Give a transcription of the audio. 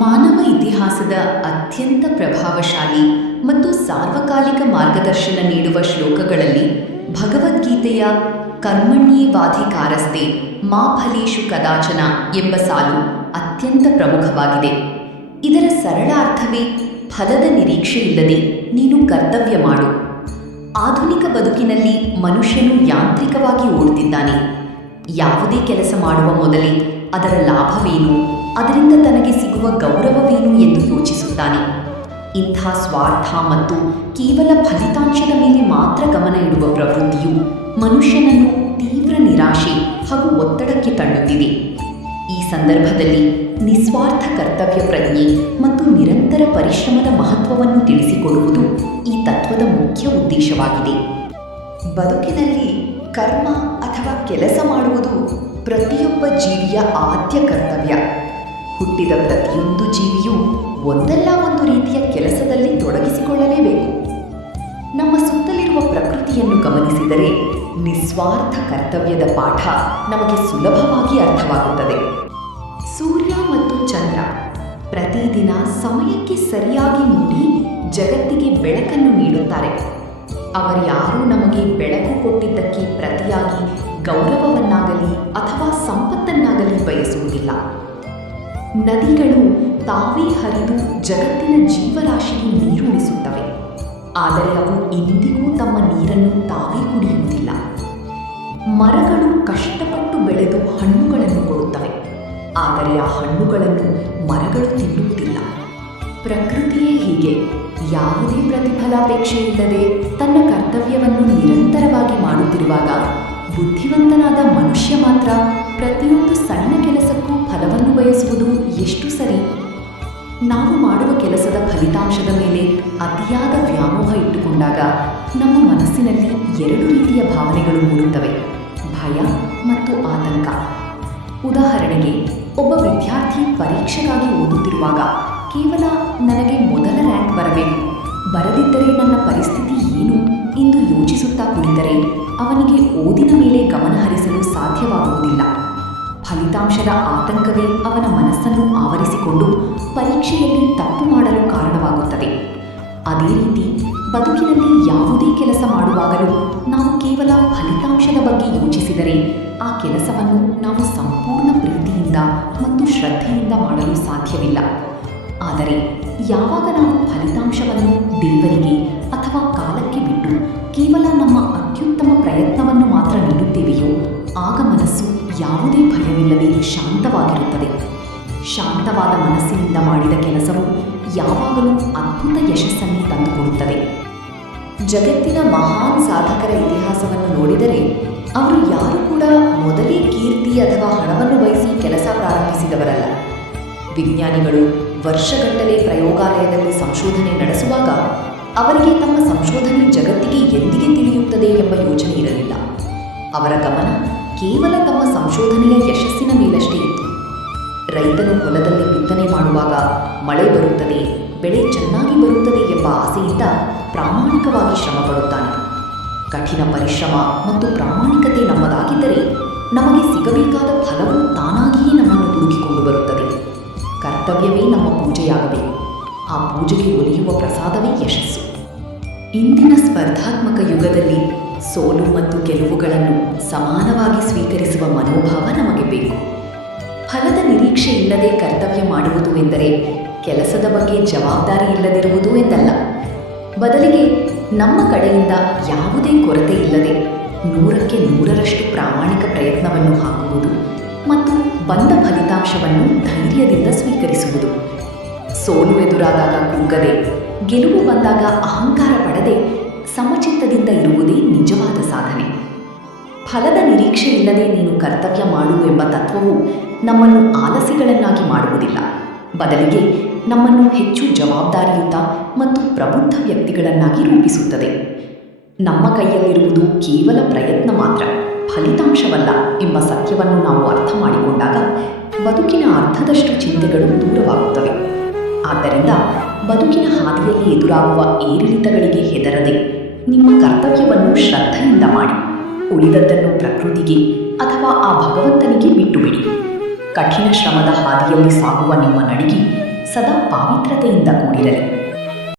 ಮಾನವ ಇತಿಹಾಸದ ಅತ್ಯಂತ ಪ್ರಭಾವಶಾಲಿ ಮತ್ತು ಸಾರ್ವಕಾಲಿಕ ಮಾರ್ಗದರ್ಶನ ನೀಡುವ ಶ್ಲೋಕಗಳಲ್ಲಿ ಭಗವದ್ಗೀತೆಯ ಕರ್ಮಣ್ಯೇವಾಧಿಕಾರಸ್ತೆ ಮಾ ಫಲೇಷು ಕದಾಚನ ಎಂಬ ಸಾಲು ಅತ್ಯಂತ ಪ್ರಮುಖವಾಗಿದೆ. ಇದರ ಸರಳ ಅರ್ಥವೇ ಫಲದ ನಿರೀಕ್ಷೆಯಿಲ್ಲದೆ ನೀನು ಕರ್ತವ್ಯ ಮಾಡು. ಆಧುನಿಕ ಬದುಕಿನಲ್ಲಿ ಮನುಷ್ಯನು ಯಾಂತ್ರಿಕವಾಗಿ ಓಡುತ್ತಿದ್ದಾನೆ. ಯಾವುದೇ ಕೆಲಸ ಮಾಡುವ ಮೊದಲೇ ಅದರ ಲಾಭವೇನು, ಅದರಿಂದ ತನಗೆ ಸಿಗುವ ಗೌರವವೇನು ಎಂದು ಯೋಚಿಸುತ್ತಾನೆ. ಇಂಥ ಸ್ವಾರ್ಥ ಮತ್ತು ಕೇವಲ ಫಲಿತಾಂಶದ ಮೇಲೆ ಮಾತ್ರ ಗಮನ ಇಡುವ ಪ್ರವೃತ್ತಿಯು ಮನುಷ್ಯನನ್ನು ತೀವ್ರ ನಿರಾಶೆ ಹಾಗೂ ಒತ್ತಡಕ್ಕೆ ತಳ್ಳುತ್ತಿದೆ. ಈ ಸಂದರ್ಭದಲ್ಲಿ ನಿಸ್ವಾರ್ಥ ಕರ್ತವ್ಯ ಪ್ರಜ್ಞೆ ಮತ್ತು ನಿರಂತರ ಪರಿಶ್ರಮದ ಮಹತ್ವವನ್ನು ತಿಳಿಸಿಕೊಡುವುದು ಈ ತತ್ವದ ಮುಖ್ಯ ಉದ್ದೇಶವಾಗಿದೆ. ಬದುಕಿನಲ್ಲಿ ಕರ್ಮ ಅಥವಾ ಕೆಲಸ ಮಾಡುವುದು ಪ್ರತಿಯೊಬ್ಬ ಜೀವಿಯ ಆದ್ಯ ಕರ್ತವ್ಯ. ಹುಟ್ಟಿದ ಪ್ರತಿಯೊಂದು ಜೀವಿಯೂ ಒಂದಲ್ಲ ಒಂದು ರೀತಿಯ ಕೆಲಸದಲ್ಲಿ ತೊಡಗಿಸಿಕೊಳ್ಳಲೇಬೇಕು. ನಮ್ಮ ಸುತ್ತಲಿರುವ ಪ್ರಕೃತಿಯನ್ನು ಗಮನಿಸಿದರೆ ನಿಸ್ವಾರ್ಥ ಕರ್ತವ್ಯದ ಪಾಠ ನಮಗೆ ಸುಲಭವಾಗಿ ಅರ್ಥವಾಗುತ್ತದೆ. ಸೂರ್ಯ ಮತ್ತು ಚಂದ್ರ ಪ್ರತಿದಿನ ಸಮಯಕ್ಕೆ ಸರಿಯಾಗಿ ಮೂಡಿ ಜಗತ್ತಿಗೆ ಬೆಳಕನ್ನು ನೀಡುತ್ತಾರೆ. ಅವರ್ಯಾರೂ ನಮಗೆ ಬೆಳಕು ಕೊಟ್ಟಿದ್ದಕ್ಕೆ ಪ್ರತಿಯಾಗಿ ಗೌರವವನ್ನಾಗಲಿ ಅಥವಾ ಸಂಪತ್ತನ್ನಾಗಲಿ ಬಯಸುವುದಿಲ್ಲ. ನದಿಗಳು ತಾವೇ ಹರಿದು ಜಗತ್ತಿನ ಜೀವರಾಶಿಗೆ ನೀರುಣಿಸುತ್ತವೆ. ಆದರೆ ಅವು ಎಂದಿಗೂ ತಮ್ಮ ನೀರನ್ನು ತಾವೇ ಕುಡಿಯುವುದಿಲ್ಲ. ಮರಗಳು ಕಷ್ಟಪಟ್ಟು ಬೆಳೆದು ಹಣ್ಣುಗಳನ್ನು ಕೊಡುತ್ತವೆ. ಆದರೆ ಆ ಹಣ್ಣುಗಳನ್ನು ಮರಗಳು ತಿನ್ನುವುದಿಲ್ಲ. ಪ್ರಕೃತಿಯೇ ಹೀಗೆ ಯಾವುದೇ ಪ್ರತಿಫಲಾಪೇಕ್ಷೆ ಇಲ್ಲದೆ ತನ್ನ ಕರ್ತವ್ಯವನ್ನು ನಿರಂತರವಾಗಿ ಮಾಡುತ್ತಿರುವಾಗ ಬುದ್ಧಿವಂತನಾದ ಮನುಷ್ಯ ಮಾತ್ರ ಪ್ರತಿಯೊಂದು ಸಣ್ಣ ಕೆಲಸಕ್ಕೂ ಫಲವನ್ನು ಬಯಸುವುದು ಎಷ್ಟು ಸರಿ? ನಾವು ಮಾಡುವ ಕೆಲಸದ ಫಲಿತಾಂಶದ ಮೇಲೆ ಅತಿಯಾದ ವ್ಯಾಮೋಹ ಇಟ್ಟುಕೊಂಡಾಗ ನಮ್ಮ ಮನಸ್ಸಿನಲ್ಲಿ ಎರಡು ರೀತಿಯ ಭಾವನೆಗಳು ಮೂಡುತ್ತವೆ: ಭಯ ಮತ್ತು ಆತಂಕ. ಉದಾಹರಣೆಗೆ, ಒಬ್ಬ ವಿದ್ಯಾರ್ಥಿ ಪರೀಕ್ಷೆಗಾಗಿ ಓದುತ್ತಿರುವಾಗ ಕೇವಲ ನನಗೆ ಮೊದಲ ರ್ಯಾಂಕ್ ಬರಬೇಕು, ಬರದಿದ್ದರೆ ನನ್ನ ಪರಿಸ್ಥಿತಿ ಏನು ಎಂದು ಯೋಚಿಸುತ್ತಾ ಕುಳಿತರೆ ಅವನಿಗೆ ಓದಿನ ಮೇಲೆ ಗಮನ ಹರಿಸಲು ಸಾಧ್ಯವಾಗುವುದಿಲ್ಲ. ಫಲಿತಾಂಶದ ಆತಂಕವೇ ಅವನ ಮನಸ್ಸನ್ನು ಆವರಿಸಿಕೊಂಡು ಪರೀಕ್ಷೆಯಲ್ಲಿ ತಪ್ಪು ಮಾಡಲು ಕಾರಣವಾಗುತ್ತದೆ. ಅದೇ ರೀತಿ ಬದುಕಿನಲ್ಲಿ ಯಾವುದೇ ಕೆಲಸ ಮಾಡುವಾಗಲೂ ನಾವು ಕೇವಲ ಫಲಿತಾಂಶದ ಬಗ್ಗೆ ಯೋಚಿಸಿದರೆ ಆ ಕೆಲಸವನ್ನು ನಾವು ಸಂಪೂರ್ಣ ಪ್ರೀತಿಯಿಂದ ಮತ್ತು ಶ್ರದ್ಧೆಯಿಂದ ಮಾಡಲು ಸಾಧ್ಯವಿಲ್ಲ. ಆದರೆ ಯಾವಾಗ ನಾವು ಫಲಿತಾಂಶವನ್ನು ದೇವರಿಗೆ ಅಥವಾ ಕಾಲಕ್ಕೆ ಬಿಟ್ಟು ಕೇವಲ ನಮ್ಮ ಅತ್ಯುತ್ತಮ ಪ್ರಯತ್ನವನ್ನು ಮಾತ್ರ ನೀಡುತ್ತೇವೆಯೋ ಆಗ ಮನಸ್ಸು ಯಾವುದೇ ಭಯವಿಲ್ಲದೆ ಶಾಂತವಾಗಿರುತ್ತದೆ. ಶಾಂತವಾದ ಮನಸ್ಸಿನಿಂದ ಮಾಡಿದ ಕೆಲಸವು ಯಾವಾಗಲೂ ಅದ್ಭುತ ಯಶಸ್ಸನ್ನೇ ತಂದುಕೊಡುತ್ತದೆ. ಜಗತ್ತಿನ ಮಹಾನ್ ಸಾಧಕರ ಇತಿಹಾಸವನ್ನು ನೋಡಿದರೆ ಅವರು ಯಾರು ಕೂಡ ಮೊದಲೇ ಕೀರ್ತಿ ಅಥವಾ ಹಣವನ್ನು ಬಯಸಿ ಕೆಲಸ ಪ್ರಾರಂಭಿಸಿದವರಲ್ಲ. ವಿಜ್ಞಾನಿಗಳು ವರ್ಷಗಟ್ಟಲೆ ಪ್ರಯೋಗಾಲಯದಲ್ಲಿ ಸಂಶೋಧನೆ ನಡೆಸುವಾಗ ಅವರಿಗೆ ತಮ್ಮ ಸಂಶೋಧನೆ ಜಗತ್ತಿಗೆ ಎಂದಿಗೆ ತಿಳಿಯುತ್ತದೆ ಎಂಬ ಯೋಚನೆ ಇರಲಿಲ್ಲ. ಅವರ ಗಮನ ಕೇವಲ ತಮ್ಮ ಸಂಶೋಧನೆಯ ಯಶಸ್ಸಿನ ಮೇಲಷ್ಟೇ ಇತ್ತು. ರೈತನು ಹೊಲದಲ್ಲಿ ಬಿತ್ತನೆ ಮಾಡುವಾಗ ಮಳೆ ಬರುತ್ತದೆ, ಬೆಳೆ ಚೆನ್ನಾಗಿ ಬರುತ್ತದೆ ಎಂಬ ಆಸೆಯಿಂದ ಪ್ರಾಮಾಣಿಕವಾಗಿ ಶ್ರಮ ಪಡುತ್ತಾನೆ. ಕಠಿಣ ಪರಿಶ್ರಮ ಮತ್ತು ಪ್ರಾಮಾಣಿಕತೆ ನಮ್ಮದಾಗಿದ್ದರೆ ನಮಗೆ ಸಿಗಬೇಕಾದ ಫಲವು ತಾನಾಗಿಯೇ ನಮ್ಮನ್ನು ಹುಡುಕಿಕೊಂಡು ಬರುತ್ತದೆ. ಕರ್ತವ್ಯವೇ ನಮ್ಮ ಪೂಜೆಯಾಗಬೇಕು. ಆ ಪೂಜೆಗೆ ಒಲಿಯುವ ಪ್ರಸಾದವೇ ಯಶಸ್ಸು. ಇಂದಿನ ಸ್ಪರ್ಧಾತ್ಮಕ ಯುಗದಲ್ಲಿ ಸೋಲು ಮತ್ತು ಗೆಲುವುಗಳನ್ನು ಸಮಾನವಾಗಿ ಸ್ವೀಕರಿಸುವ ಮನೋಭಾವ ನಮಗೆ ಬೇಕು. ಫಲದ ನಿರೀಕ್ಷೆ ಇಲ್ಲದೆ ಕರ್ತವ್ಯ ಮಾಡುವುದು ಎಂದರೆ ಕೆಲಸದ ಬಗ್ಗೆ ಜವಾಬ್ದಾರಿ ಇಲ್ಲದಿರುವುದು ಎಂದಲ್ಲ. ಬದಲಿಗೆ ನಮ್ಮ ಕಡೆಯಿಂದ ಯಾವುದೇ ಕೊರತೆ ಇಲ್ಲದೆ 100ಕ್ಕೆ 100ರಷ್ಟು ಪ್ರಾಮಾಣಿಕ ಪ್ರಯತ್ನವನ್ನು ಹಾಕುವುದು ಮತ್ತು ಬಂದ ಫಲಿತಾಂಶವನ್ನು ಧೈರ್ಯದಿಂದ ಸ್ವೀಕರಿಸುವುದು. ಸೋಲು ಎದುರಾದಾಗ ಕುಗ್ಗದೆ, ಗೆಲುವು ಬಂದಾಗ ಅಹಂಕಾರ ಪಡದೆ ಸಮಚಿತ್ತದಿಂದ ಇರುವುದೇ ನಿಜವಾದ ಸಾಧನೆ. ಫಲದ ನಿರೀಕ್ಷೆ ಇಲ್ಲದೆ ನೀನು ಕರ್ತವ್ಯ ಮಾಡು ಎಂಬ ತತ್ವವು ನಮ್ಮನ್ನು ಆಲಸಿಗಳನ್ನಾಗಿ ಮಾಡುವುದಿಲ್ಲ. ಬದಲಿಗೆ ನಮ್ಮನ್ನು ಹೆಚ್ಚು ಜವಾಬ್ದಾರಿಯುತ ಮತ್ತು ಪ್ರಬುದ್ಧ ವ್ಯಕ್ತಿಗಳನ್ನಾಗಿ ರೂಪಿಸುತ್ತದೆ. ನಮ್ಮ ಕೈಯಲ್ಲಿರುವುದು ಕೇವಲ ಪ್ರಯತ್ನ ಮಾತ್ರ, ಫಲಿತಾಂಶವಲ್ಲ ಎಂಬ ಸತ್ಯವನ್ನು ನಾವು ಅರ್ಥ ಮಾಡಿಕೊಂಡಾಗ ಬದುಕಿನ ಅರ್ಧದಷ್ಟು ಚಿಂತೆಗಳು ದೂರವಾಗುತ್ತವೆ. ಆದ್ದರಿಂದ ಬದುಕಿನ ಹಾದಿಯಲ್ಲಿ ಎದುರಾಗುವ ಏರಿಳಿತಗಳಿಗೆ ಹೆದರದೆ ನಿಮ್ಮ ಕರ್ತವ್ಯವನ್ನು ಶ್ರದ್ಧೆಯಿಂದ ಮಾಡಿ. ಉಳಿದದ್ದನ್ನು ಪ್ರಕೃತಿಗೆ ಅಥವಾ ಆ ಭಗವಂತನಿಗೆ ಬಿಟ್ಟು ಬಿಡಿ. ಕಠಿಣ ಶ್ರಮದ ಹಾದಿಯಲ್ಲಿ ಸಾಗುವ ನಿಮ್ಮ ನಡಿಗೆ ಸದಾ ಪಾವಿತ್ರತೆಯಿಂದ ಕೂಡಿರಲಿ.